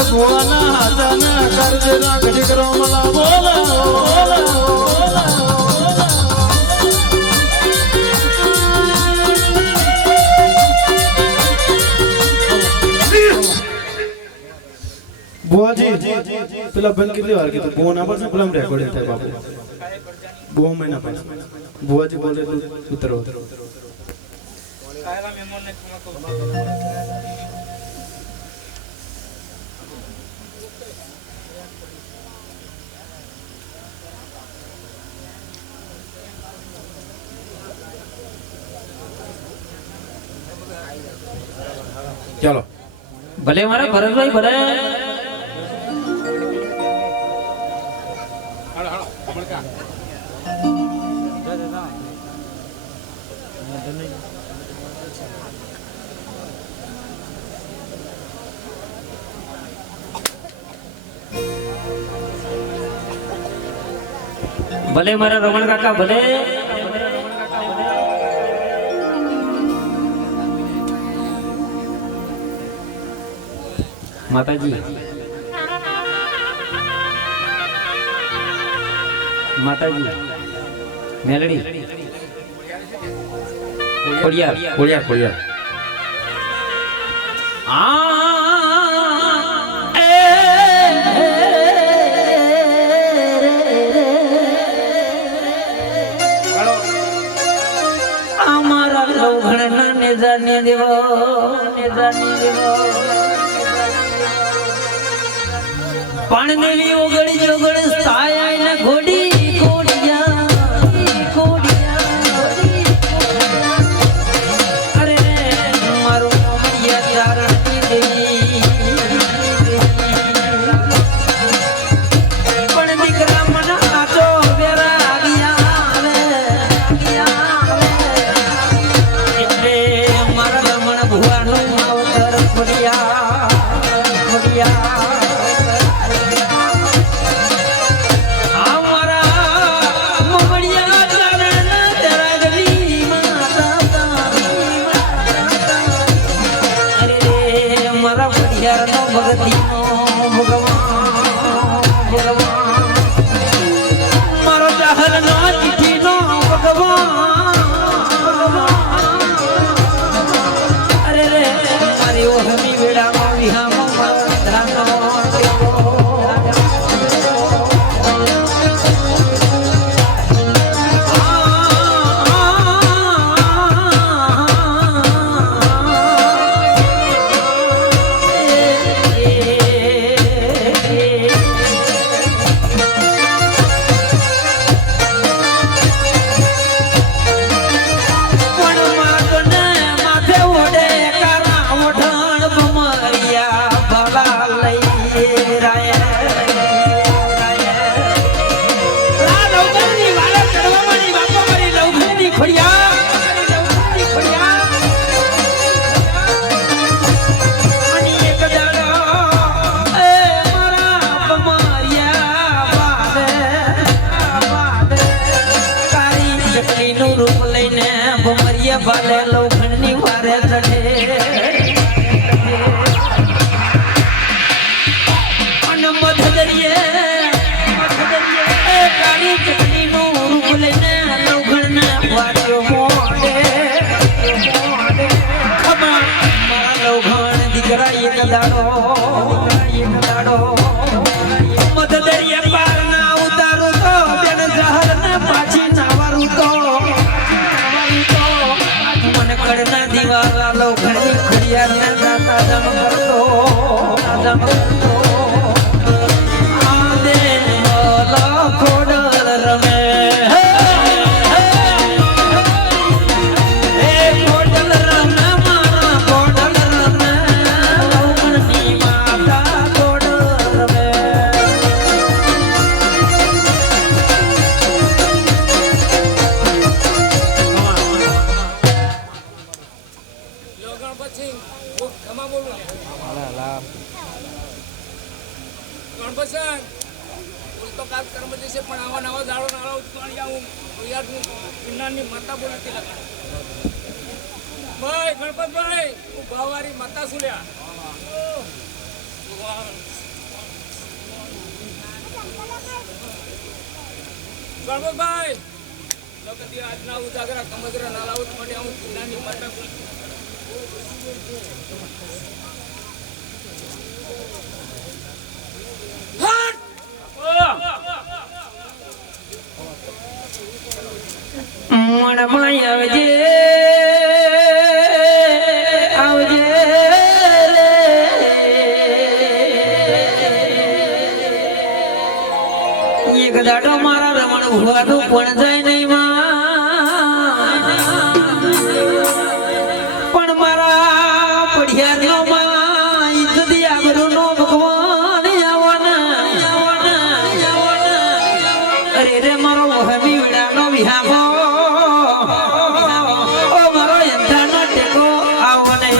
ભુવાના હાથાના કરજના ઘડીકરો મલા બોલા बुआजी પેલા બંધ કેટલી વાર કીધું બુआ ના પડશે પેલા રેકોર્ડિંગ થાય બાપુ બુआ મહિના પછી बुआजी બોલે તો ઉતરો કાયલા મહેમાન ને चलो भले हमारा भरत भाई भले भले हमारा रमण काका भले माताजी माताजी मेलडी खोड़िया खोड़िया खोड़िया हमारा लोघण ने जाने देवो पण नेली ओगड़ी जोगड़ साया न घोड़ी घोड़िया घोड़िया अरे मारो मरिया चारण की देवी पण दिकरा मन नाचो वेरा आगिया એટલે મારા રમણ ભુવાનું અવતર ખોડિયા ખોડિયા मारो चाहल ना चिठी नो भगवान अरे रे मारी ओ हमी वेड़ा में विहाम धानो रूप लईने भमरिया भाले लोखंडनी वारे चढ़े अन मधदरिये काली चटनी नु रूप लईने लोखंडने वारे मोड़े खबा मारा लोखंड दिकरा एक दाड़ो मधदरिये पार ना उतारू तो बेन जहर ने पाछी नावारू तो करना दीवारा लो घड़ी खड़िया ने दाता जम करतो आदे बोला खोडल रमे ए खोडल रमे मारा खोडल रमे लोगनी माता खोडल रमे ગણપતસન તો કાલ કર્મ જશે પણ આવા નવા દાડો નાળો ઉત્પાણી આવું યાર હું કિન્નાની માતા બોલતી લગા ભાઈ ગણપતભાઈ હું ભાવારી માતા સુલ્યા ગણપતભાઈ લગતી આજના ઉજાગરા કમગરા નાલાવત માટે હું નાની માતા મણમાં આવજે આવજે એક દાડો મારા રમણ ભુવાનું પણ જાય નહીં માં પણ મારા પઢિયાનો માં ઈજ્જત આબરૂનો ભગવાન આવવાના અરે રે મારો વહમી વિડાનો વિહામો ઓ મારો યંત્રનો ટેકો આવને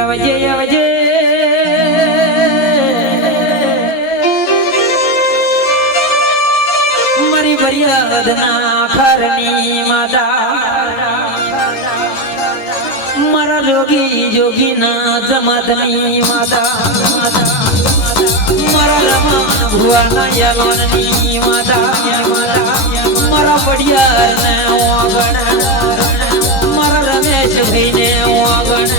આવજે આવજે મારી ફરિયાદના ખરની માતા મારા જોગી જોગીના જમાતની માતા મારા રમણ ભુવાના યલોનની માતા મારા પડિયાને ઓગણ મારા રમેશ ભાઈને ઓગણ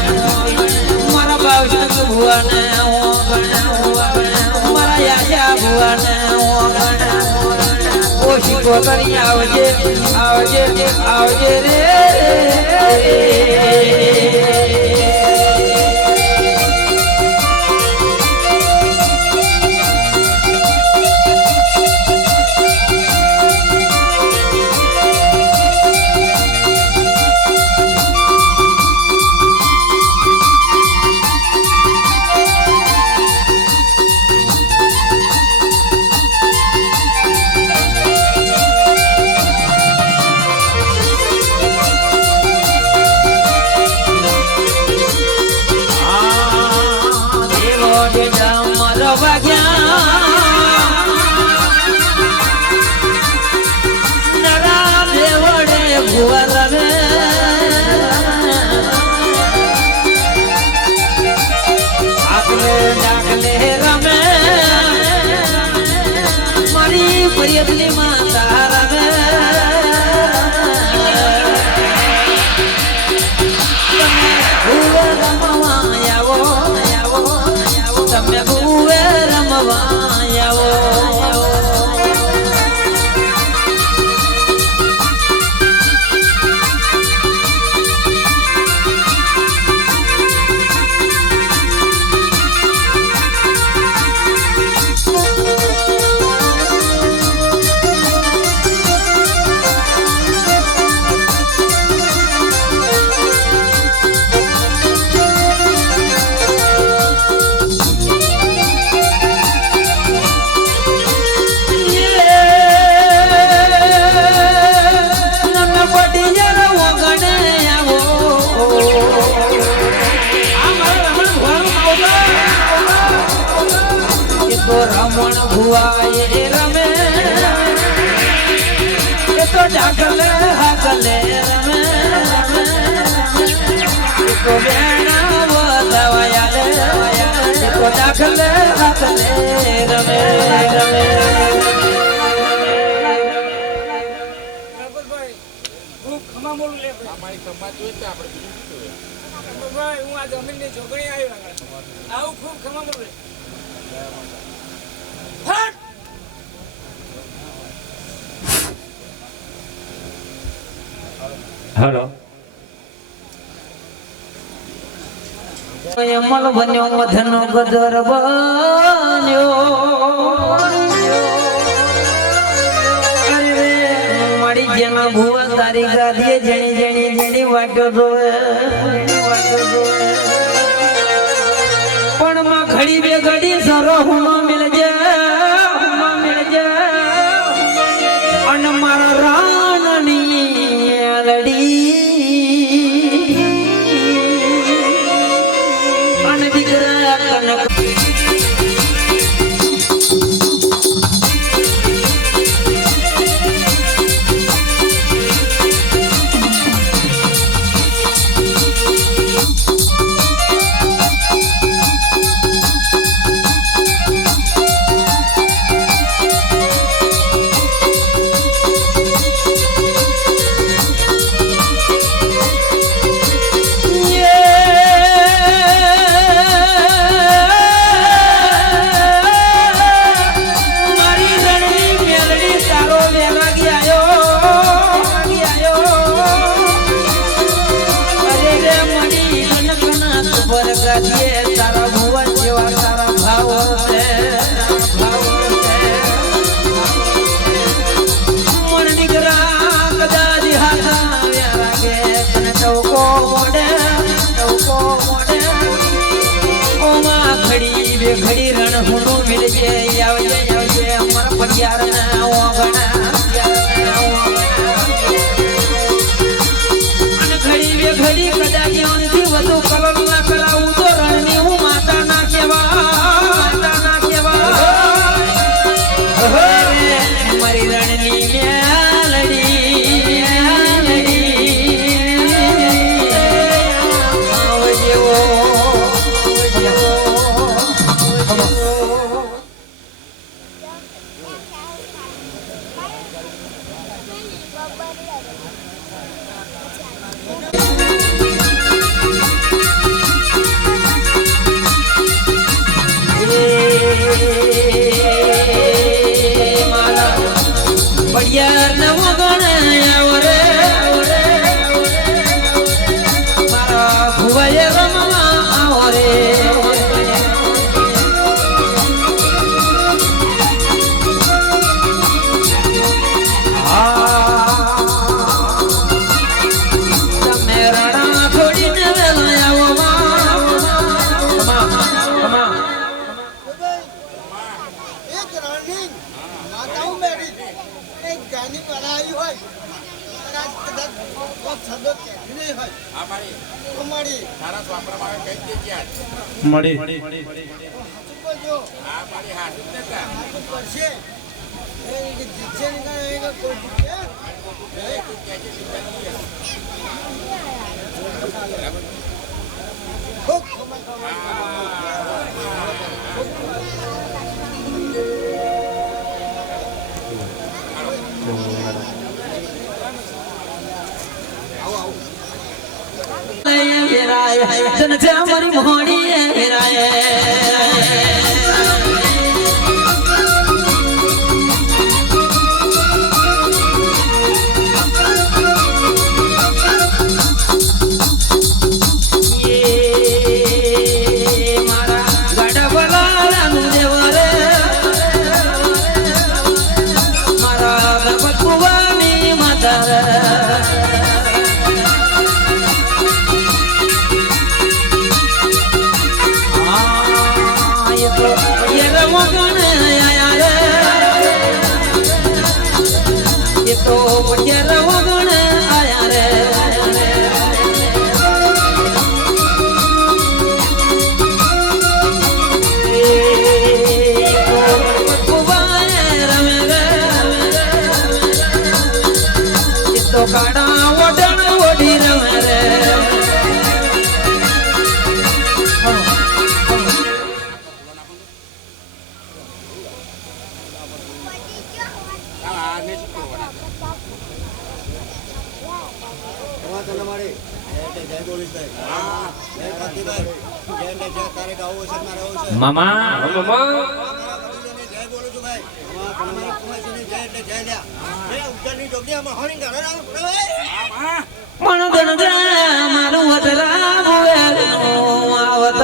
મારા બાવશંક ભુવાને ઓગણ મારા યાયા ભુવાને ઓગણ ઓશિકો કરી આવજે આવજે આવજે રે પ્રિયતની માતા રમે તમે ભૂવે રમવા આવો રમણ ભુવાએ રમે એ તો ડાકલે હાકલે રમે એ તો બેણા વધાવાયા એ તો ડાકલે હાકલે રમે રમે ગણપતભાઈ હું ખમા મોલું લે અમારી સમાજ હોય તો આપણે બીજું શું હોય? ભાઈ હું આ જમીનની જોગણી આવ્યો આગળ. આવું ખૂબ ખમા મળે. હટ! હેલો અમલ બન્યો મધનો ગદર બન્યો અરે રે મારી જેના ભુવા તારી ગાદીએ જેણી જેણી જેણી વાટ્યો જોવે પણ માં ઘડી બે ઘડી સરો હુનો મિલજે અને મારા રાણની લડી અને દીકરા કનક તારા ભુવન જેવા તારા ભાવ મન દીકરા કદાચ હાથ આવ્યા રાગે તને ટવકો મોડે ઓમાં ઘડી બે ઘડી રણ હુનું મિલજે આવજે અમારા પટિયારના ઓગણા ઘડી બે ઘડી કદાચ નથી વધુ કલર ના કરાવું તો રણની હું માતા ના કેવા મારી રણની બળિયાર નવો ગણાયા રે મારા ભુવાએ રમવા આવો રે તમે રણા છોડીને વેલા આવો ગાની બનાવી હોય કદાચ શબ્દો નહીં હોય અમારી સારા વાપરવામાં આવે કઈ જગ્યા મળી જો આ મારી હાથ પડશે એ જીતશે નહીં કોઈ ખૂબ જન મારી મોહણી હેરાય तो मुझे रवगण आया रे तो काड़ा वडन वडी रमे रे આવું છે મારે આવું છે મામા વડીલોને જય બોલું છું ભાઈ અમારા કુમારજીને જય એટલે જય લ્યા એ ઉત્તરની ડોબલી આમાં હોણી ઘરે આવું પણ ધનજા મારું વતરા બોયાનું આવત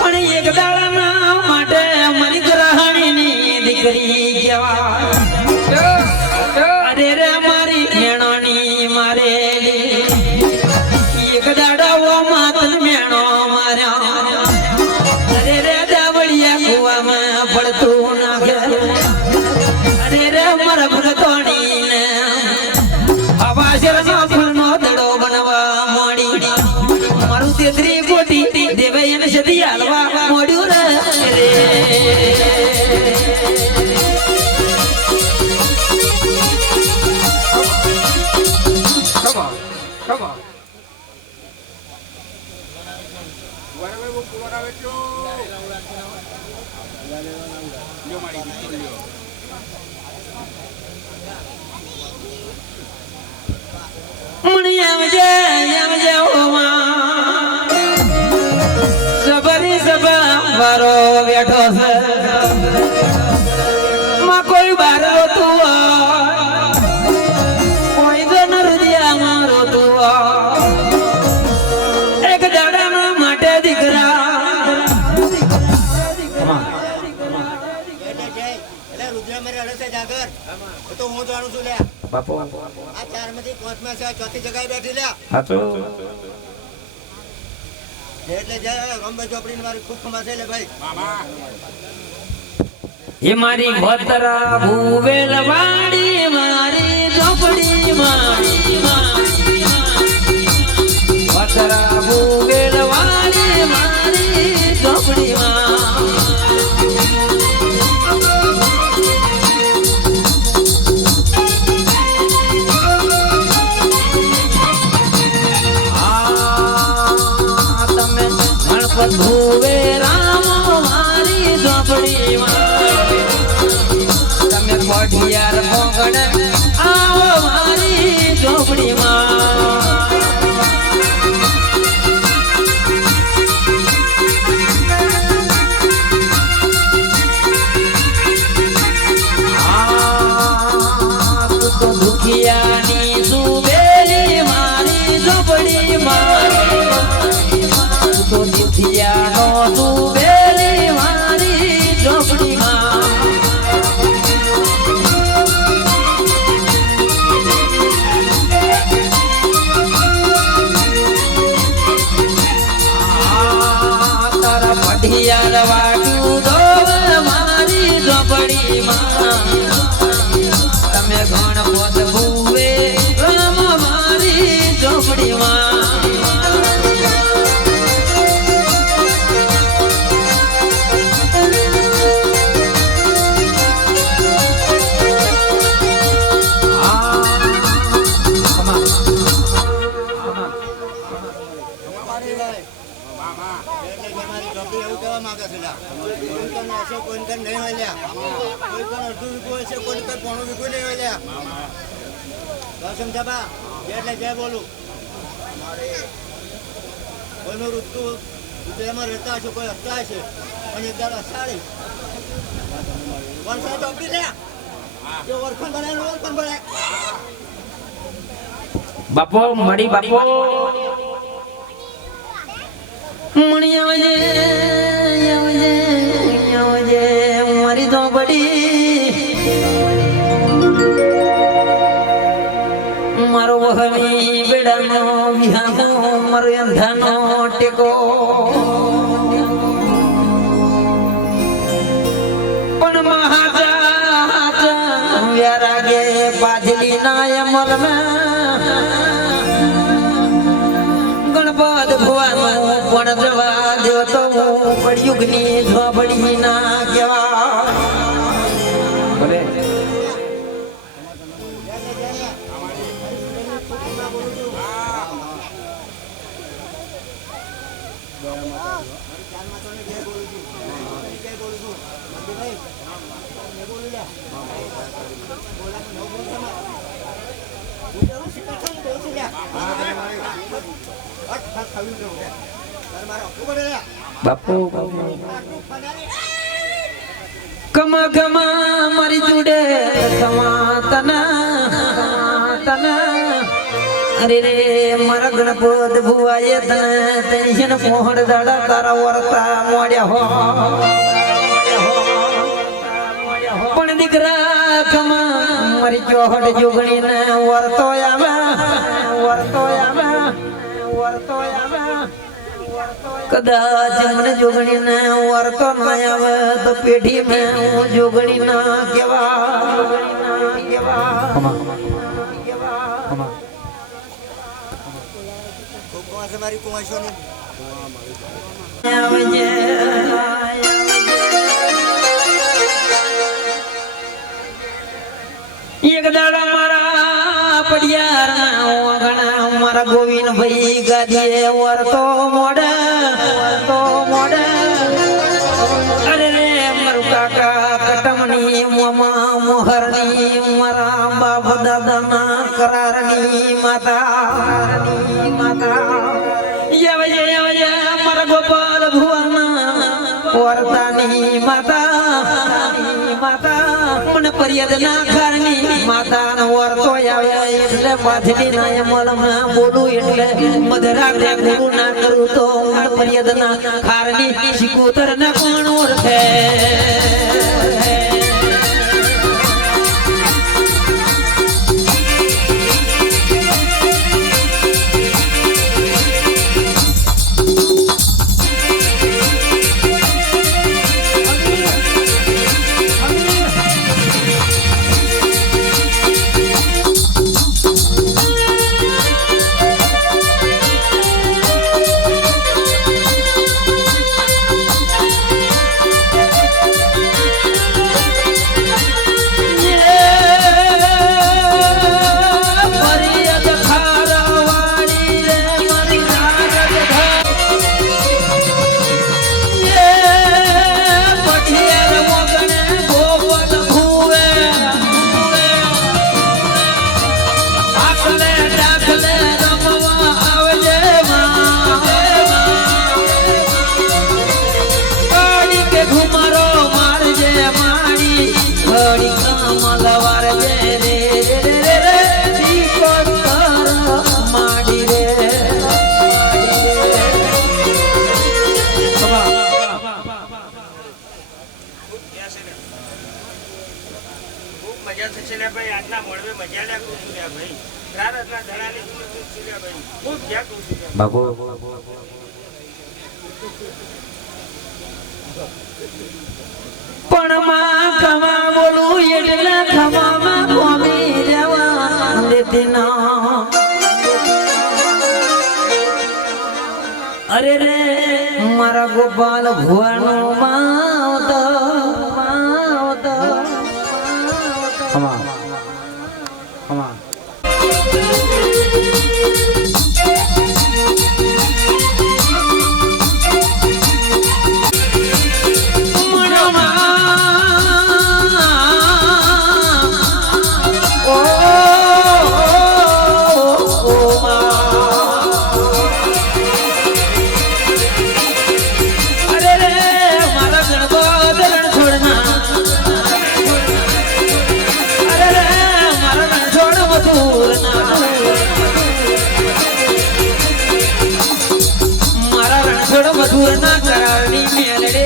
પણ એક દાડાના માટે મારી ગ્રહણીની દીકરી કેવા અરે રે મારી મેણોની મારેલી એક દાડાઓ માતન મેણો માર્યા અરે રે દાવડિયા કુવામાં પડતું નાખે અરે રે મારા ભગતોણીને આવાજરનો ફૂલનો દડો બનવા મોડી મારું 33 કોટી દેવે એને સદી હાલવા મોડ્યું રે Come on. બરાબર બહુ કુવાર આવે છો લ્યો મારી દીકરી લ્યો મણી આવજે ઓમાં સબરી સબા વારો બેઠો છે માં કોઈ બાર રોતું કોઈ ગન હૃદયમાં રોતું એક દાડાના માટે દીકરા એટલે રુદ્ર મારે અડસે જાગર તો હું જાણું છું લે બાપો આ ચારમાંથી પાંચમાં છે ચોથી જગ્યાએ બેઠી લે હાચો એટલે જાય રંબે ચોપડીને મારી ખૂબ ખમા છે લે ભાઈ મામા એ મારી ભતરા ભૂવેલ વાડી મારી ઝોપડી મારી ભતરા ભૂવેલ વાડી મારી ઝોપડી તમે ગણપત ભૂવે રામ મારી ઝોપડી તમે કોઠિયાર પોગડ આવો મારી ઝોપડીમાં તું તો દુખિયાની સુબેલી મારી ઝોપડીમાં તું તો દુખિયાનો સુબેલી મારી ઝોપડીમાં તારા પઢિયાર વાટું દોવ મારી ઝોપડીમાં તમે ગણપત ભૂવે રામ મારી ઝોપડીમાં એટલે કે મારી ચોપડી એવું કહેવા માંગે છે લ્યા કોઈ કને હશે કોઈ કને નહીં હોય લ્યા કોઈ કને અડધું વીઘું હશે કોઈ કને પોણું વીઘું નહીં હોય લ્યા સમજાબા એટલે જય બોલું કોઈનું ઋતુ ઋતુમાં રહેતા હશે કોઈ હસતા હશે પણ એક દાડો હસાડી વરસાદ ચોપડી લે જો વરખણ ભરાય ને વરખણ ભરાય બાપો મળી બાપો મણી આવજે મારી ઝોપડી મારો વહમી બેડાનો વિહાનો મારો અંધાનો ટેકો પણ મહાજા વ્યારાગે પાજલી ના અમરમાં ગણપત ભુવાનું પણ જવા દો તો હું પડયુગની ઝોપડી ના કેવા ભલે મારો ખબર છે બાપુ આટલું ફડારી કમા કમા મારી જોડે કમા તના અરે રે મારા ગણપત ભુવાએ તને ટેન્શન મોહડ દાડા તારા વર્તા મોડ્યા હો પણ દીકરા કમા મારી ચોહડ જોગણી ને વર્તો આવે કદાચ મને જોગણી ને વર્તો ના આવે તો પેઢી મેં જોગણી ના કેવા ખૂબ કમાશે મારી કુમાશોની એક દાડા મારા પડિયાર ના મારા ગોવિંદ ભાઈ ગાદીએ વર્તો મોડે અરે રે મારું કાકા કટમની મોમા મોહરની મારા બાપ દાદાના કરારની માતા મારા ગોપાલ ભુવાના વર્તાની માતા મને ફરિયાદ ના ખારની માતા વર્તો આવ્યા એટલે પાછડી ના મલમ બોલું એટલે મધરા ગુરુ ના કરું તો ફરિયાદ ના ખારની શિકોતર ના કોણ ઓળખે બાપુ પણ માં ખમા બોલું એટલે ખમામાં કોમી જવા લેતી ના અરે રે મારા ગોપાલ ભુવાનો માવતો ખમા મધુર ના કરારની મેલડે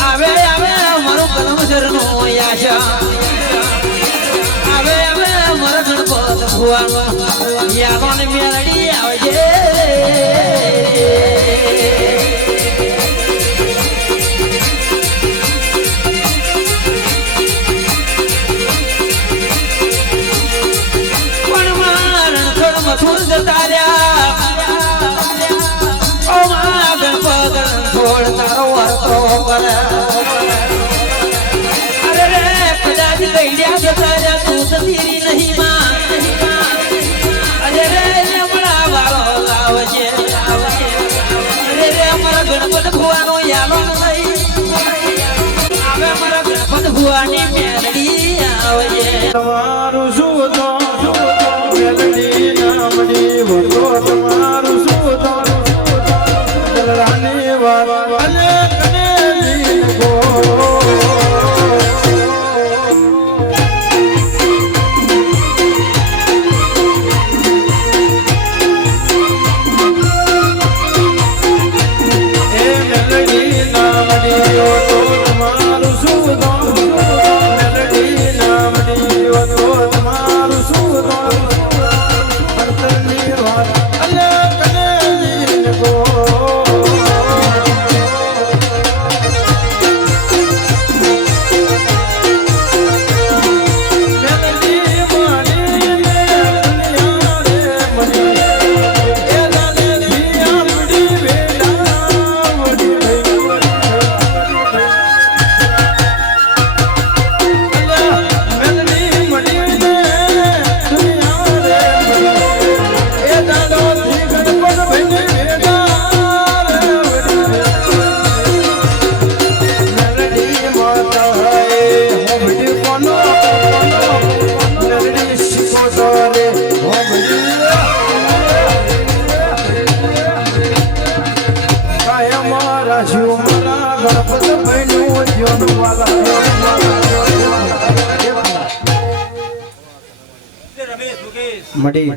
આવે મારો કલમ શરનો યાશા આવે મારા ગણપત ભુવાનો યાગોને મેલડી આવજે પણ મારણ થોડ મથુર જતા રહ્યા છોડ તારો વર્તો કરે અરે રે કદાચ કઈડ્યા જતા રે તું તીરી નહીં માં અરે રે હમણાં વાળો લાવજે અરે રે અમારા ગણપત ભુવાનો યાલો નહીં આવે મારા ગણપત ભુવાની મેલડી આવજે તમારું શું મેલડી નામની વર્તો તમારું મડી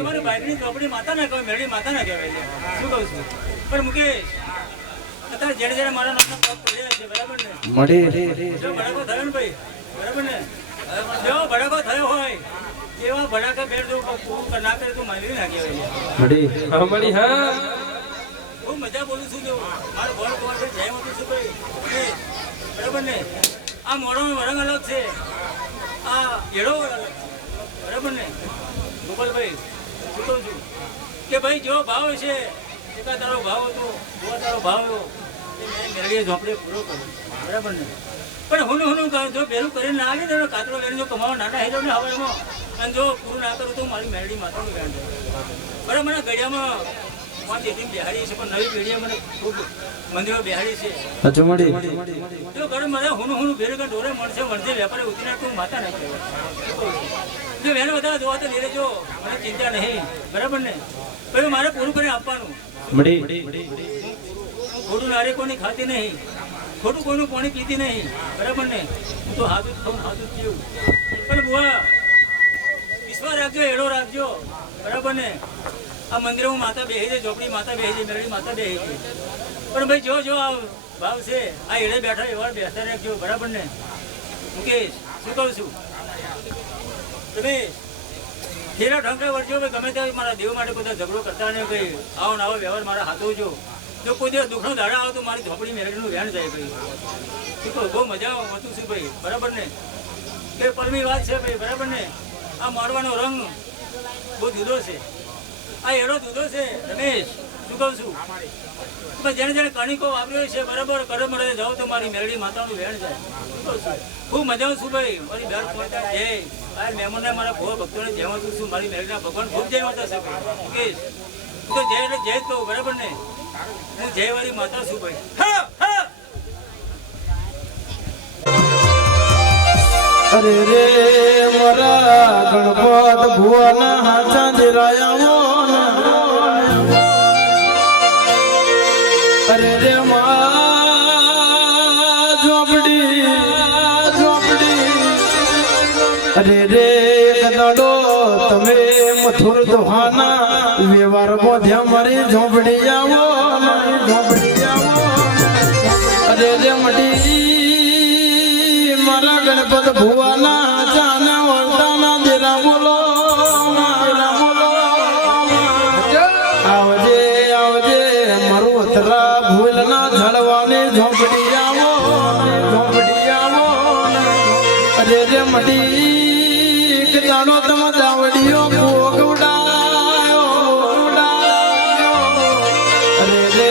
તમારી બાઈકની ચોપડી માતા ના કહેવાય, મેરડી માતા ના કહેવાય છે. શું કહું છું? પણ મુકેશ, અત્યારે જેને જેને મારા નામના પગ પડ્યા છે, બરાબર ને? મડી જો ભડાકો થયો ને ભાઈ, બરાબર ને? જો ભડાકો થયો હોય એવા ભડાકા ફેર જો પૂરું ના કરે તો મારી ના કહેવાય. મડી બહુ મજા બોલું છું. જો મારો ભર કોણ છે, જય માતું છું ભાઈ, મુકેશ, બરાબર ને? આ મોઢાનો રંગ અલગ છે, આ એડો અલગ છે, બરાબર ને? ગોપાલભાઈ, શું કહું છું કે ભાઈ જો ભાવ છે, એકા તારો ભાવ હતો, તારો ભાવ હતો, એ મેં મેળવીએ ઝોપડે પૂરો કર્યો, બરાબર ને? પણ હું જો પહેલું કરીને ના આવી ને કાતરો લઈને જો કમાવા નાના હેજો ને હવામાં અને જો પૂરું ના કરું તો મારી મેળડી માતાનું વ્યાન થાય. બરાબર, મને ગળિયામાં 5 એટીમ બેહાડી છે, પણ નવી પેઢીએ મને ખૂબ મંદિરો બેહાડી છે. હજુ મડી જો ઘરે મને હું ભેરું ઢોરે મળશે વેપારે ઉતરીને તું માતા નહીં કહેવાય. જો વેન વધારે જોવા તો લેરે જો, મને ચિંતા નહીં, બરાબર ને? પછી મારે પૂરું કરીને આપવાનું. મડી હું ખોટું નારે કોની ખાતી નહીં, ખોટું કોઈનું પાણી પીતી નહીં, બરાબર ને? હું તો હાથું જ ખાઉં, હાથું જ પીવું. પણ બુઆ વિશ્વાસ રાખજો, એડો રાખજો, બરાબર ને? આ મંદિરમાં માતા બેહી છે, ઝોપડી માતા બેહી છે, મેરડી માતા બેહી છે. પણ ભાઈ જો આ ભાવ છે, આ એડે બેઠા એવા બેસતા રાખજો, બરાબર ને? મુકેશ, શું કહું છું? તમે ફેરા ઢંકા વળજો, ભાઈ ગમે ત્યાં મારા દેવ માટે બધા ઝઘડો કરતા ને ભાઈ આવો ને આવો વ્યવહાર મારા હાથો જો. જો કોઈ દિવસ દુઃખનો દાડા આવે તો મારી ઝોપડી મેરડીનું વ્યાણ જાય ભાઈ. શું કહું, બહુ મજા આવતું છે ભાઈ, બરાબર ને? કે પલમી વાત છે ભાઈ, બરાબર ને? આ મારવાનો રંગ બહુ જુદો છે, આ એડો જુદો છે. રમેશ, શું કહું છું? જેને જેને કણિકો વાપર્યો છે, બરાબર, કરે મળે જાઓ તો મારી મેરડી માતાનું વેણ જાય. ખૂબ મજા છું ભાઈ, મારી બેર પહોંચતા જય આ મહેમાનને મારા ભો ભક્તોને જય વાંચું છું, મારી મેરડીના ભગવાન ખૂબ જય વાંચતા છે ભાઈ. મુકેશ, હું તો જય એટલે જય જ કહું, બરાબર ને? હું જય વાળી માતા છું ભાઈ. અરે રે મારા ગણપત ભુવાના હાચા દેરાયા. અરે રે મા ઝોપડી અરે રે કદાડો તમે મથુર દોહાના વ્યવહાર બોધ્યા મારી ઝોપડી આવો. અરે રે મડી મારા ગણપત ભુવાના જાના વળતાના દેરા બોલો. આવજે આવજે મારું અતરા ભૂલના ઝડવાને ઝોપડી આવો. અરે રે મડી કદાડો તમે દાવડીઓ ભોગવડાયો. અરે રે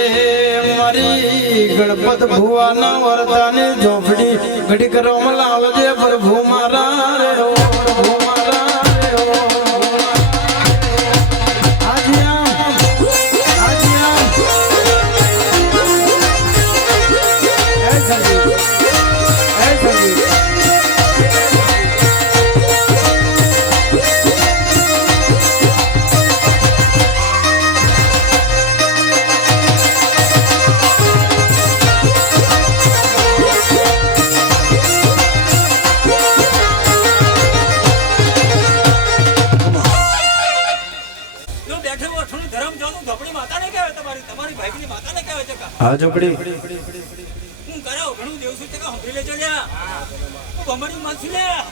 મારી ગણપત ભુવાના વરદાને ઝોપડી ઘડી કરવામાં લાવજે પ્રભુ મારા રે હો, પ્રભુ મારા રે હો. હા ઝોપડી હું કરાવ ઘણું દેવ છું ચકા હંભરી લેજો લ્યા. હું ભમરી માં છું લ્યા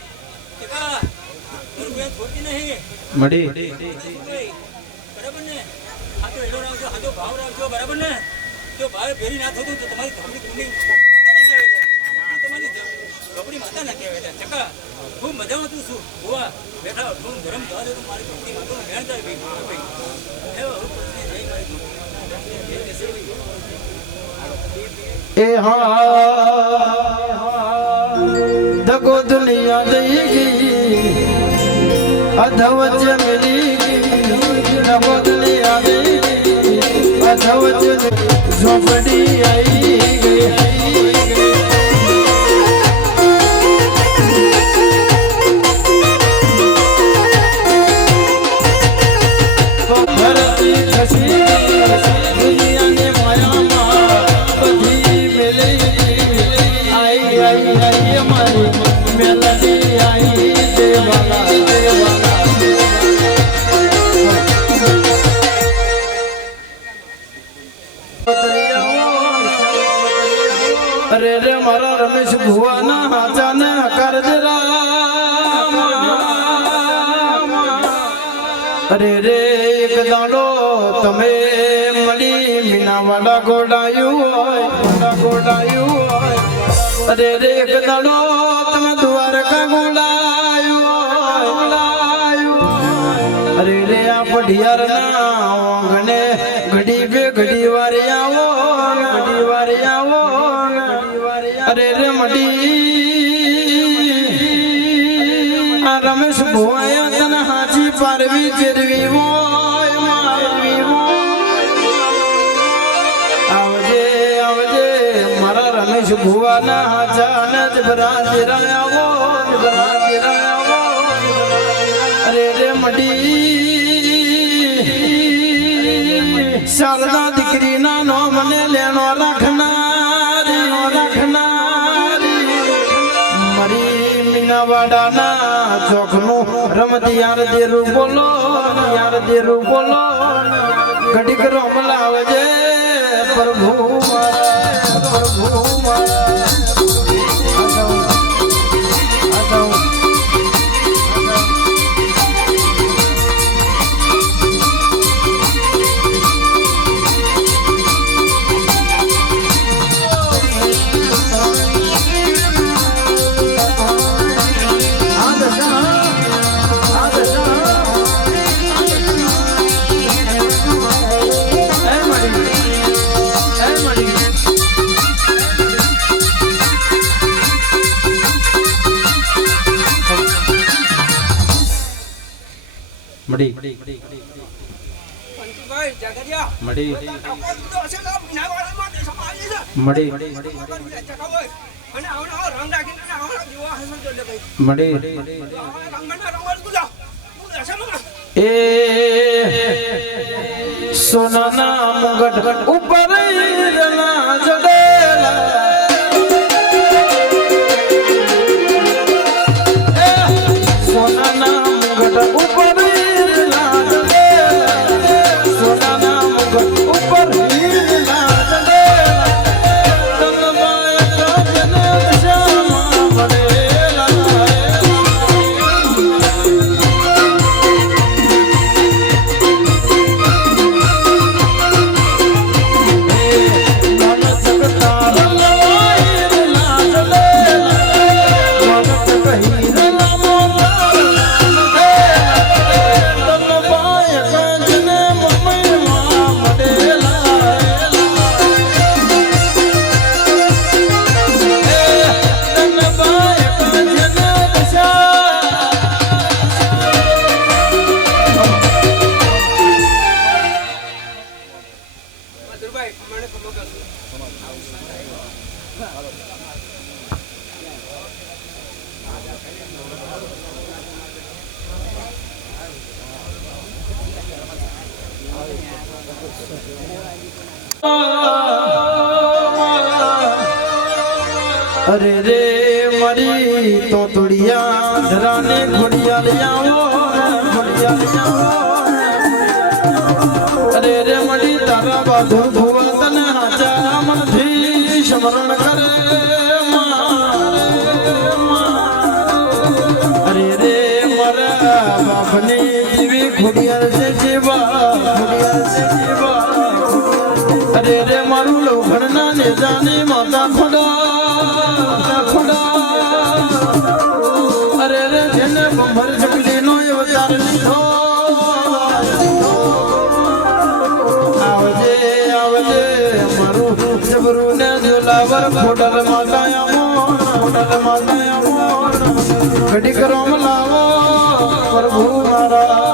ચકા, તું બે છોટી નહીં મડી બરાબર ને? આ તો એડો રાખજો, આ તો ભાવ રાખજો, બરાબર ને? જો ભાવે ફેરી ના થતું તો તમારી ધમડી કુંડી તમારી ધમડી માતા ના કહેવાય ચકા. ખૂબ મજામાં તું છું ભુવા બેઠા થોડું ગરમ થવા દે તો મારી ધમડી માતાનું વેણ થાય ભાઈ. એ હા દગો દુનિયા દઈ ગઈ અધવચ મિલી ગઈ. દગો દુનિયા દઈ ગઈ અધવચ ઝોપડી આવી ગઈ. મેલડી આઈ દેવાના રે મારા રમેશ ભુવાના હાચાને કરજરા અરે રે એક દાડો તમે મળી મીનાવાડા ગોડાયું હોય અરે રે એક દાડો તમે દ્વારકા ગોડાયું અરે રે આ પઢિયારના આંગણે ઘડી બે ઘડી વાર આવો અરે રે મડી આ રમેશ ભુવાયા તને હાચી પારવી ફેરવી આવજે મારા રમેશ ભુવાના હાચા જબરા દેરાવો અરે રે મડી શારદા દીકરીના નામને લેણો રાખનારી મરી મીનાવાડાના ચોકનું રમતી યાર દેરું બોલો ઘડીક રમલા આવજે પ્રભુ મડી પંતુભાઈ જાગરિયા મડી આપણે તો હશે તો મીનાવાડામાં દેશમાં આવી છે મડી ચકાવોય અને આવનો રંગ રાખીને આવનો જીવા હસન તો લે ભાઈ મડી રંગના રંગવાળ ગુલા હું હશે મગા એ સોનાના મુગટ ઉપર રના જડેલા સોનાના મુગટ ઉપર રના જડેલા સોનાના મુગટ ઉપર રના જડેલા તનમાય રાજન શ્યામા પડેલા મધુરભાઈ મને ખબર કરશું અરે રે મારી તો તુડિયા ધરાને અરે રે મડી તારા બાધુ ભુવા તને હાચા મનથી સ્મરણ કરે અરે રે મારા બાપની જીવી ખોડિયાર છે જીવા અરે રે મારું લોખંડના નેજાની માતા ખોડા અરે રે જેને બંભર ચકલીનો અવતાર લીધો આવજે મારું જબરું ને જોલાવર ખોડલ માતા ઘડી કરો લાવો પ્રભુ મારા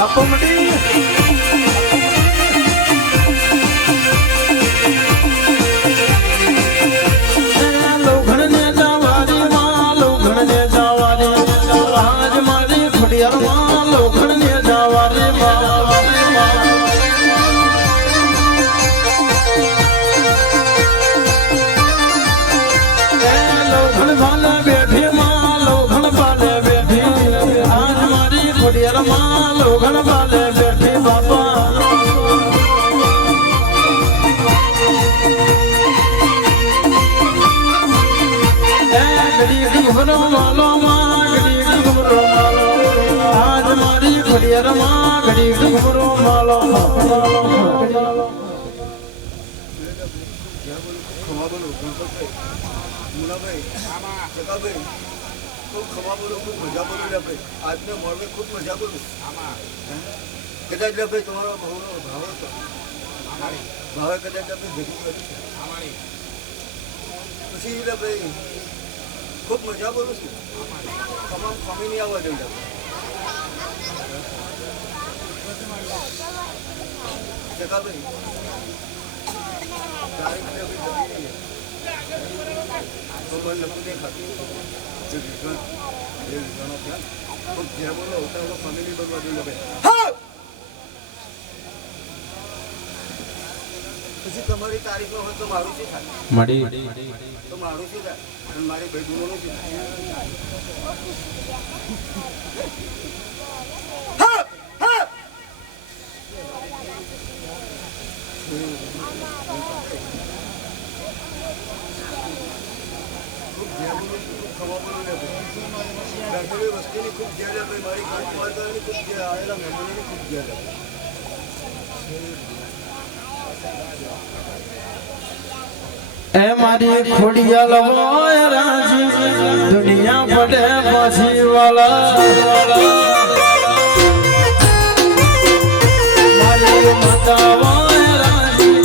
આપો મડી ખોડિયારમાં લોગણ બાલે બેઠી બાપા ઘડી ઘુમરો માલો માં ઘડી ઘુમરો માલો આજ મારી ખોડિયારમાં ઘડી ઘુમરો માલો ખૂબ ખવા બોલો ખૂબ મજા બોલો લે ભાઈ આજને મળવે ખૂબ મજા બોલું કદાચ લે ભાઈ તમારો ભાવનો ભાવ હતો ભાવે કદાચ આપણે ભેગું કર્યું છે પછી લે ભાઈ ખૂબ મજા બોલું છું તમામ ખમી નહીં આવવા જોઈએ જગાભાઈ તારીખ લે ભાઈ જતી તો મને નથી દેખાતું ફેમિલી બનવા જોઈએ પછી તમારી તારીખમાં હોય તો મારું શું થાય તો મારું શું થાય અને મારી ભાઈ બહેનોનું શું થાય વસ્તુની ખૂબ ધ્યાન આપે મારી ખાસ માર્ગની ખૂબ આવેલા મહેમાનોની ખૂબ ધ્યાન આપે એ મારી ખોડિયાલ હોય રાજી દુનિયા પડે પાછી વાલા મારી માતા હોય રાજી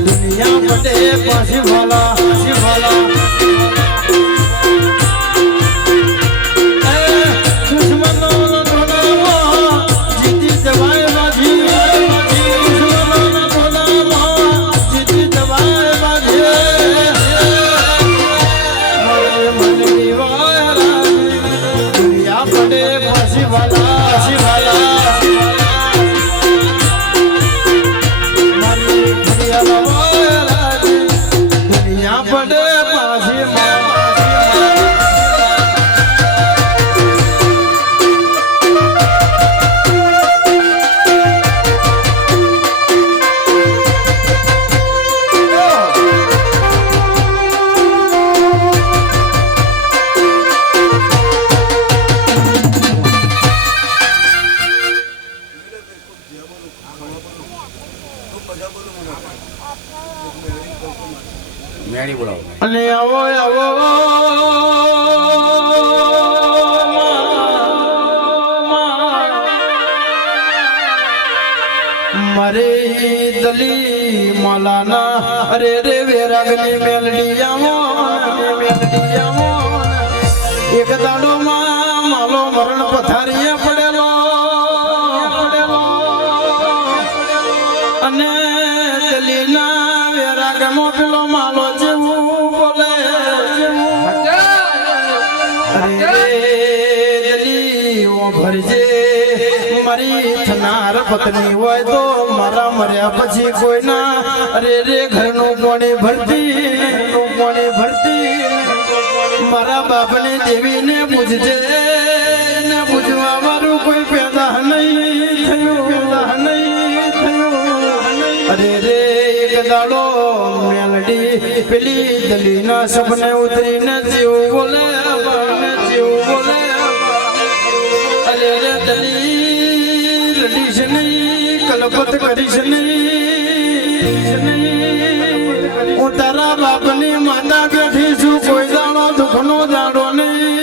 દુનિયા પડે પાછી વાલા અને આવો મારે દલી માલાના અરે રે વેરાગની મેલડી આવો એક દાડો માં માલો મરણ પથારીએ પડેલો અને દલીના વેરાગમાં પેલો માલો જેવું બોલે ભરજે મારી થનાર પત્ની હોય તો મારા મર્યા પછી કોઈના અરે રે ઘરનું પાણી ભરતી મારા બાપને દેવીને પૂજજે ને પૂજવા વાળું કોઈ પેદા નહીં થયું અરે રે એક દાડો મેલડી પેલી દલીના સપને ઉતરીને જીવ બોલે અરે રે દલી લડીશ નહીં કલપત કરીશ નહીં હું તારા બાપની માતા બેઠી છું કોઈ દાડો દુઃખનો દાડો નહીં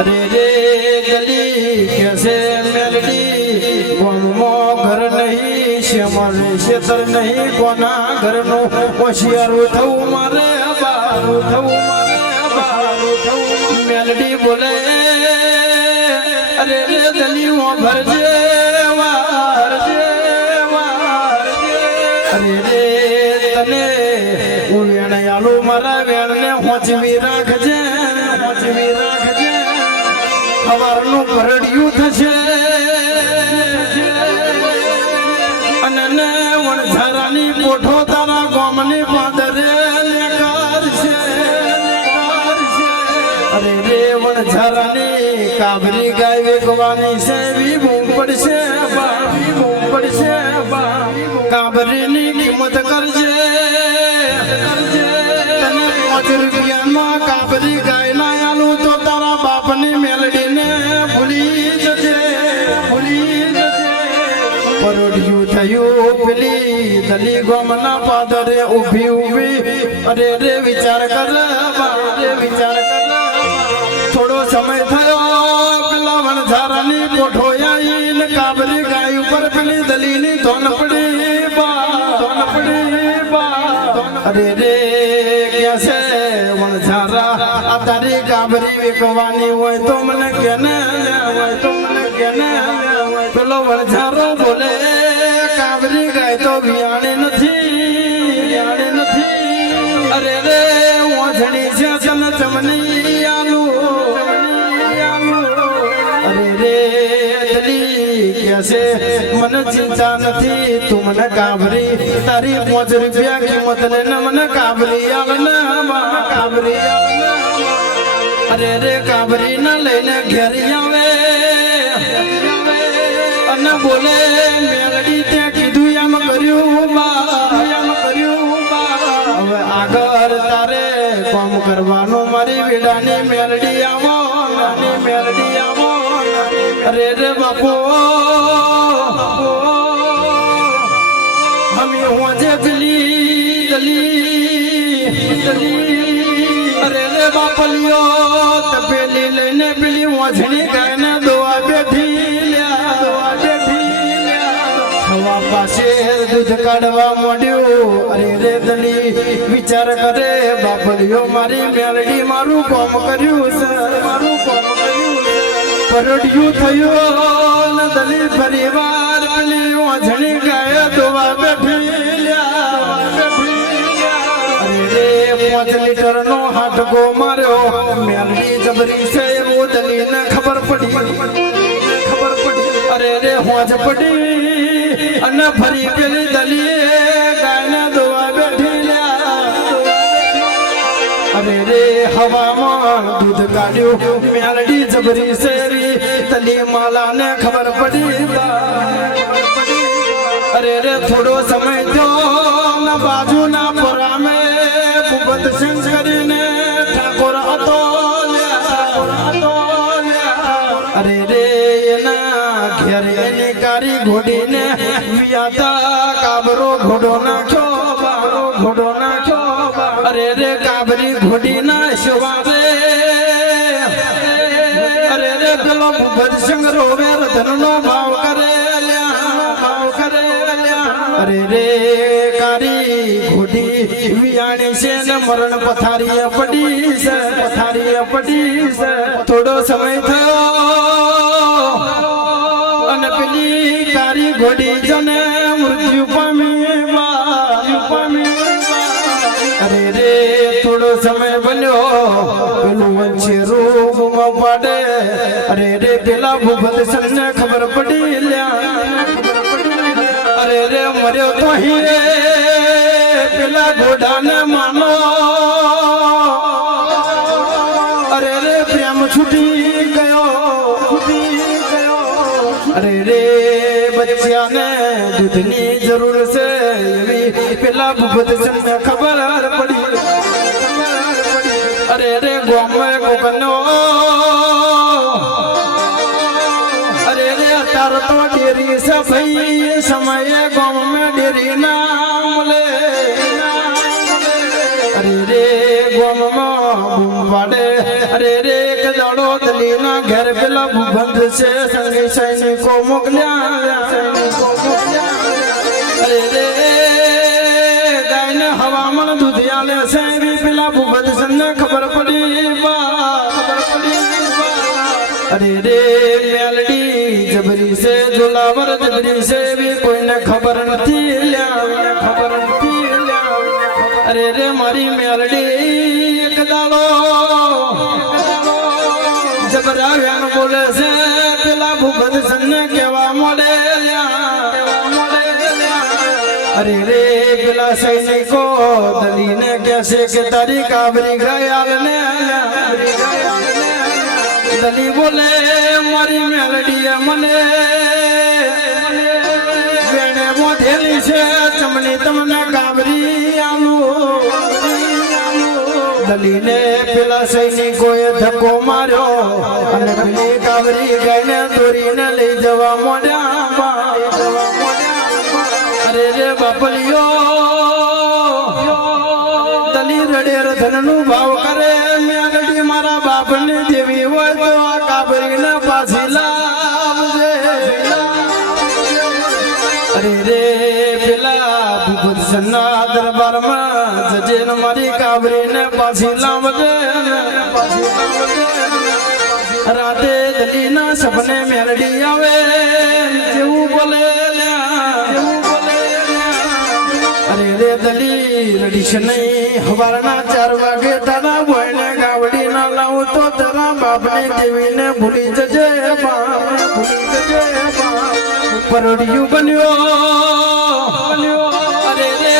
અરે રે દલી કેસે મેલડી કોમમાં ઘર નહીં શ્યામારે ખેતર નહીં કોના ઘરનું હોશિયારું થવું મારે બારું થવું મેલડી બોલે અરે રે દલીઓ ભરજે અરે રે તને હું વેણ આલુ મારા વેણને હોચવી રાખજે સવારનું ભરડિયું થશે અને વણઝારાની કોઠો તારા ગામની પાદરે કરશે અરે રે વણઝારાની વિકવાની છે એવી બૂમ પડશે બા, એવી બૂમ પડશે બા. કાબરીની કિંમત કરજે, તને 5 રૂપિયામાં કાબરી ગાય ના આલું તો તારા બાપની મેલડીને ભૂલી જજે, ભૂલી જજે. પરોઢિયું થયું પેલી દલી ગોમના પાદરે ઊભી ઊભી અરે રે વિચાર કર બા, રે વિચાર કર. થોડો સમય થયો પેલા વણઝારાની કોઠો આઈ ને કાબરી ગાય ઉપર પેલી દલીની ધોન પડી બા, ધોન પડી બા. અરે રે કેસે વણઝારા આ તારી કાબરી વિકવાની હોય તો મને કેને હોય તો મને કેને હોય. પેલો વણઝારો બોલે કાબરી ગાય તો વિયાણી નથી, વિયાણી નથી. અરે રે ઓઝણી છે તને ચમની આલુ, અરે રે દલી કેસે મને ચિંતા નથી તું મને કાબરી તારી 5 રૂપિયા કિંમત ને મને કાબરી આલને બા, કાબરી આલને. અરે રે કાબરી ના લઈને ઘેરી આવે અને બોલે મેલડી તે કીધું એમ કર્યું બા, એમ કર્યું બા. હવે આગળ તારે કામ કરવાનું મારી વેડાની મેલડી આવો, નાની મેલડી આવો. અરે રે બાપો હમી હોજે પેલી દલી દલી. અરે રે બાપલિયો તપેલી લઈને પેલી ઓઝણી ગાયને દોવા બેઠી લ્યા, દોવા બેઠી લ્યા. હવા પાસે દૂધ કાઢવા માંડ્યું. અરે રે દલી વિચાર કરે બાપલિયો મારી મેલડી મારું કામ કર્યું છે, મારું કામ કર્યું છે. પરોઢિયું થયું ને દલી પરિવાર પેલી ઓઝણી ગાય દોવા બેઠી લ્યા, બેઠી લ્યા. અરે રે 5 લીટરનો હાટકો માર્યો મેલડી જબરી છે એવું દલીને ખબર પડી, ખબર પડી. અરે રે હોજ પડી અને ફરી પેલી દલીએ ગાયને દોવા બેઠી લ્યા. અરે રે હવામાં દૂધ કાઢ્યું મેલડી જબરી શેરી તલી માલાને ખબર પડી બા. અરે રે થોડો સમય થયો ના બાજુના પોરામે ભૂપત સિંહ કરીને ઠાકોર હતો લ્યા. અરે રે એના ઘેર એની કારી ઘોડીને વિયાતા કાબરો ઘોડો નાખ્યો બા, ઘોડો નાખ્યો બા. અરે રે કાબરી ઘોડી ના શિવારે અરે રે પેલો ભૂપત સિંહ રોવે રતનનો ભાવ કરે લ્યા, ભાવ કરે લ્યા. અરે રે કારી ઘોડી વિયાણી છે ને મરણ પથારીએ પડી છે, પથારીએ પડી છે. થોડો સમય થયો અને પેલી કારી ઘોડી જને મૃત્યુ પામી બા, પામી બા. અરે રે થોડો સમય બન્યો પેલું વંશીરું પાડે. અરે રે પેલા ભૂપત સિંહને ખબર પડી લ્યા. અરે રે મર્યો તો હીરે પેલા ઘોડાને માનો. અરે રે પ્રેમ છૂટી ગયો, છૂટી ગયો. અરે રે બચ્ચાને દૂધની જરૂર છે એવી પેલા ભૂપત સિંહને ખબર પડી. અરે રે ગોમે કોકનો અરે રે તાર તો ડેરી છે ભાઈ સમયે ગામ में ડેરી ના મળે. અરે રે ગામ માં બૂમ પાડે. અરે રે એક દાડો દલીના ઘેર પેલા ભૂબંધ છે સંગી સૈનિકો મોકલ્યા, સૈનિકો મોકલ્યા. અરે રે ગાયને હવામાન દૂધ આલે છે એવી પેલા ભૂબંધ સને ખબર પડી બા, ખબર પડી બા. અરે રે મેલડી જબરી છે જોલાવર જબરી છે એવી કોઈને ખબર નથી લ્યા, ખબર નથી લ્યા. અરે રે મારી મેલડી એક દાડો જબરાવ્યાન બોલે છે પેલા ભૂપત સને કેવા મળે લ્યા, કેવા મળે લ્યા. અરે રે પેલા સૈનિકો દલીને કહેશે કે તારી કાબરી ગયાલ ને દલી બોલે મારી મેલડીએ મને વેણે મોઢેલી છે ચમની તમને ગાબરી આલું દલીને પેલા સૈનિકોએ ધક્કો માર્યો અને પેલી ગાબરી ગાયને દોરીને લઈ જવા મોડ્યા અરે રે બાપલિયો દલી રડે રધનનું ભાવ કરે મેલડી મારા બાપને દેવી હોય તો આ કાબરીને પાછી લાવજે અરે રે પેલા ભૂપતસના દરબારમાં જજે ને મારી કાબરીને પાછી લાવજે રાતે દલીના સપને મેલડી આવે જેવું બોલે અરે રે દલી રડીશ નહીં હવારના 4 વાગે તારા બોયને ગાવડી ના લાવું તો તારા બાપને દેવીને ભૂલી જજે પરોડિયું બન્યો અરે રે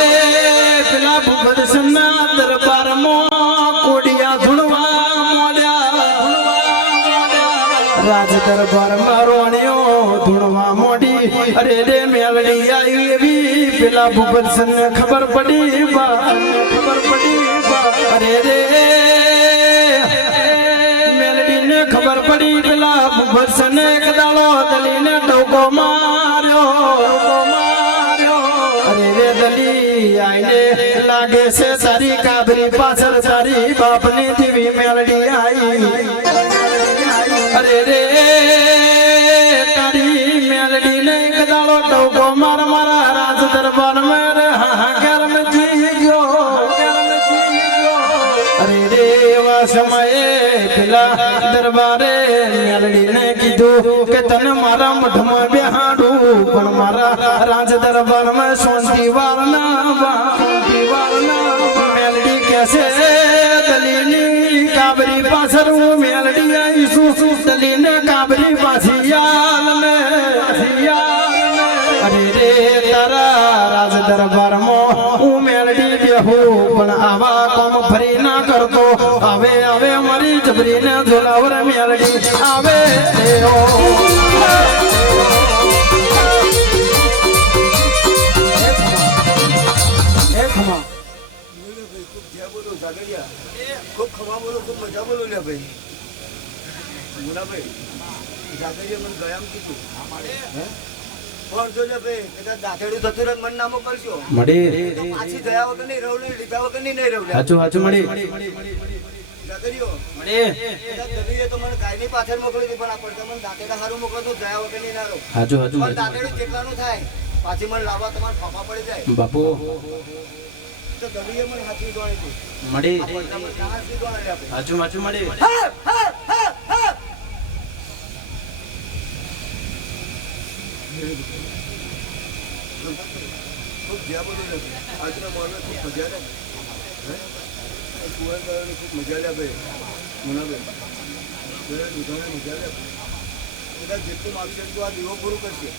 પેલા ભૂપતસના દરબારમાં કોડિયા ધૂણવા મોડ્યા રાજ દરબારમાં રોણિયો ધૂણવા મોડી અરે રે મેલડી આવી એવી પેલા ભૂપતસને ખબર પડી અરે રે મેલડીને ખબર પડી પેલા ભૂપતસને એક દાડો દલીને ટોકો માર્યો અરે રે દલી આઈને લાગે છે તારી કાબરી પાછળ તારી બાપની દેવી મેલડી આવી અરે રે તારી મેલડી ને એક દાડો ટોકો મારા રાજ દરબાર માં હાહાકાર મચી ગયો અરે રે એવા સમયે પેલા દરબારે મેલડી ને કીધું કે તને મારા મઠમાં બેહાડું પણ મારા રાજ દરબાર માં શાંતિ વાળના મેલડી કહેશે દલીની કાબરી પાછળ હું મેલડી આવીશું દલીને કાબરી પાછી અરે રે તારા રાજ દરબારમાં હું મેલડી બેહું પણ આવા કોમ ફરી ના કરતો આવે મારી જબરીને ઝોલાવર મેલડી આવે ખૂબ ખમા બોલો ખૂબ મજા બોલો લે ભાઈ મુનાભાઈ જાગરીએ મને ગયામ કીધું પણ જો લે ભાઈ કદાચ દાખેડું થતું રહે મન નામો કરશો પાછી ગયા વગર નહીં રવલી લીધા વગર નહીં રવલે હાચું મળી જાગરીઓ કદાચ દવીએ તો મને ગાયની પાછળ મોકલી હતી પણ આ પડતા મને દાખેડા સારું મોકલો તો ગયા વગર નહીં ના રહો પણ દાખેડું કેટલાનું થાય પાછી મને લાવવા તમારે ફાફા પડી જાય બાપુ તો દવીએ મને હાથી દોણી હતી મળી હાથી દોણી આપણે હાચું મળી ખૂબ જ્યાં બધું આજના મોડમાં ખૂબ મજા લે કુવા કરવાની ખૂબ મજા લે ભાઈ મુનાભાઈ દુધાને મજા લે કદાચ જેટલું માગશે એટલું આ દીવો પૂરું કરશે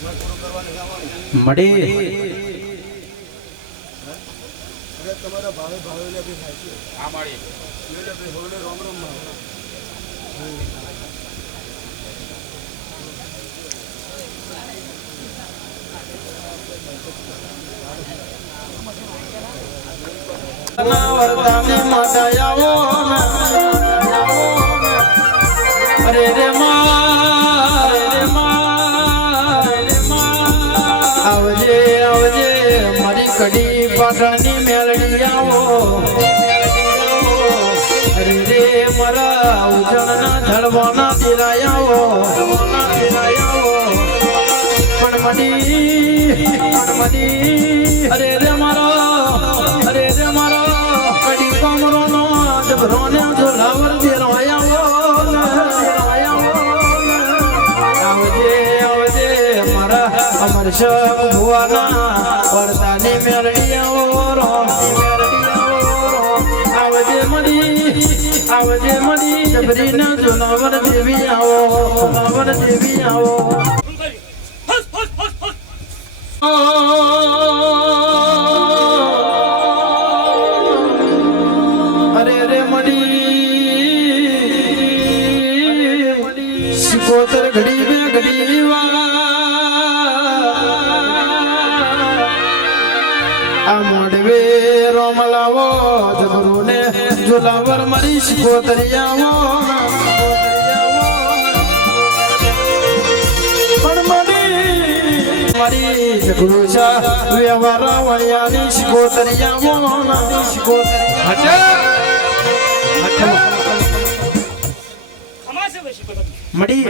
પૂરું કરવાનું જવાનું મળી અરે તમારા ભાવે લે ભાઈ થાય છે હા મળી લે ભાઈ હોલે રોમ માં વરદાની માતાયાઓ અરે રે આવજે મારી કડી પાટણની મેલડી આવો અરે રે મારા ઉજળના ધડવાના દિરાયાઓ પણ મડી અરે રે મારો કડી કમરો નો જબરોને ઝોલાવર દેરાયાઓ આવજે મારા અમર શબ ભુવાના વરદાની મેલડી આવો આવજે મડી જબરીને ઝોલાવર દેવી આવો અરે રે મડી આ મોડવે રોમલાવો જબરો ને ઝુલાવર મારી શિકોતરિયાવો મારી જગરુષા વ્યવહાર વયાની શિકોતરિયાવો મડી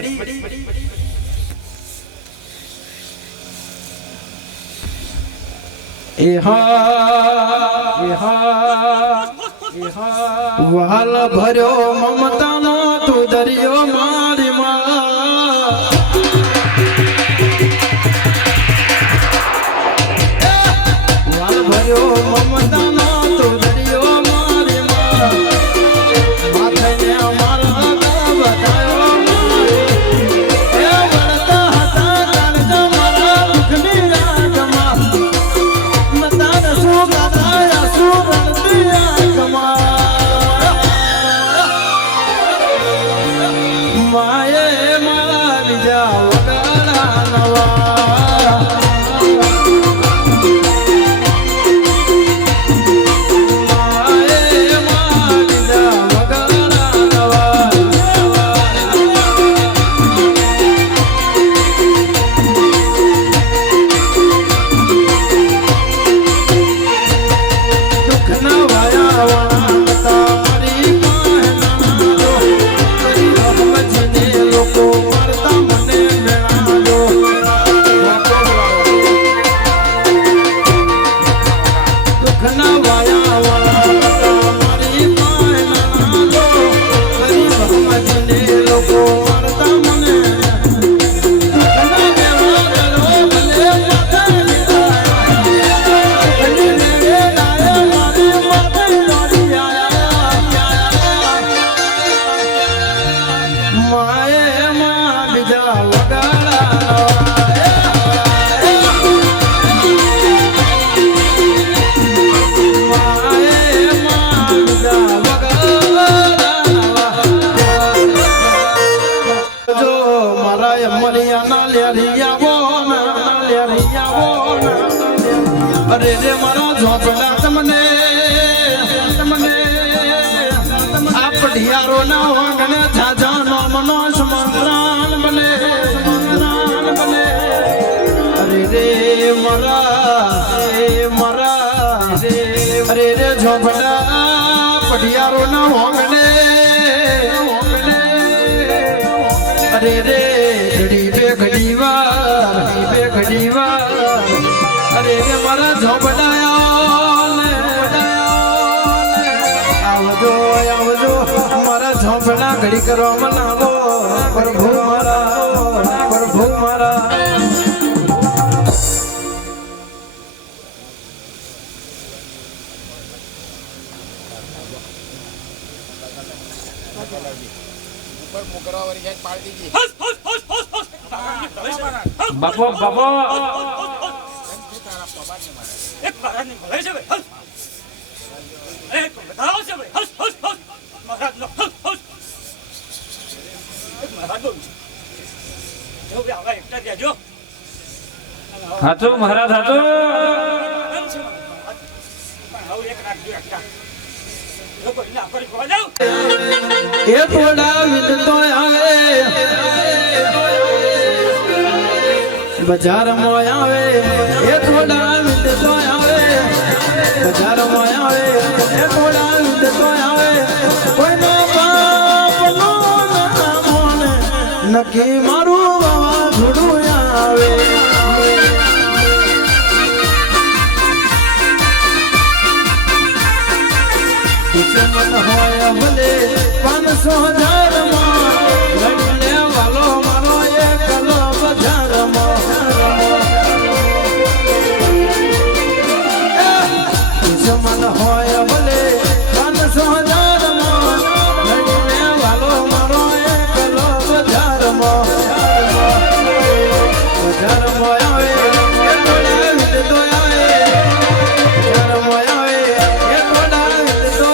વાલ ભર્યો મમતાનો તું દરિયો મારી વાલ ભર્યો મમતાનો તું દરિયો મારી માથે અમારા બતાયો વળતા હતા કાળજા મારા દુઃખની રાગમાં માયે મારા બીજા વગડા નવા માયે મારા બીજા વગડા નવા દુઃખના વાયા વાળા તારી લોકો મળતા મને મેળાજો દુઃખના વાયા વાળા મારી માયનાજો ગરીબ સમજને લોકો મળતા મને દુઃખના દેવા ગલો મને માથે વિતાયા ગલી મેળે લાયા મારી માથે દોડી આયા માયે માં બીજા વગાડા માયે માં બીજા વગાડા જો મારા મરિયાના લેરિયાવો અરે રે મારા ઝોપડા તમને આ પઢિયારો ના વાંગને ઝાઝા નો મનો સમંત્રાન બને અરે રે મરા અરે રે ઝોપડા પઢિયારો ના વાંગને અરે રે ઘડી બે ઘડી વાર અરે રે મારા ઝોપડાયા આવજો મારા ઝોપડા ઘડી કરવા મનાવો પ્રભુ મારા બાપો બાપો એક મહારાજની ભલાઈ છે ભાઈ. એક બતાવો છે ભાઈ. મહારાજનો એક મહારાજનો જો ભાઈ આવા એકતા દેજો. હાચો મહારાજ હાચો પણ હવે એક રાખજો એકતા. લોકો એને આપણે જોવા જાવ. એ થોડા વિદતો આવે બજારમાં આવે એ થોડા વિદતો આવે બજારમાં આવે એ થોડા વિદતો આવે કોઈનો બાપનો ના મોને નક્કી મારું વાવાઝોડું આવે કિસ્મત હોય ભલે 500,000 માં લડીને વાલો મારો એકલો બજારમાં કિસ્મત હોય ભલે 500,000 માં લડીને વાલો મારો એકલો બજારમાં આવે એ થોડા વિદતો આવે બજારમાં આવે એ થોડા વિદતો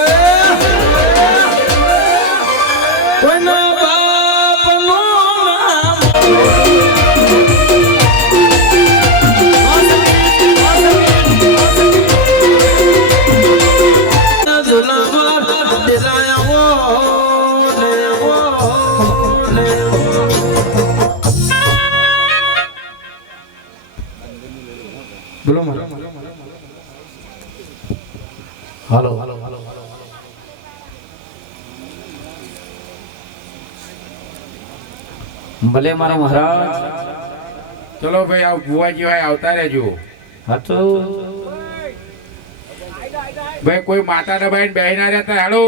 બોલો મારા હાલો હાલો હાલો ભલે મારા મહારાજ ચલો ભાઈ આ બુવાજી હોય આવતા રહેજો હાચો ભાઈ કોઈ માતા ને ભાઈ બેહી ના રહેતા હેડો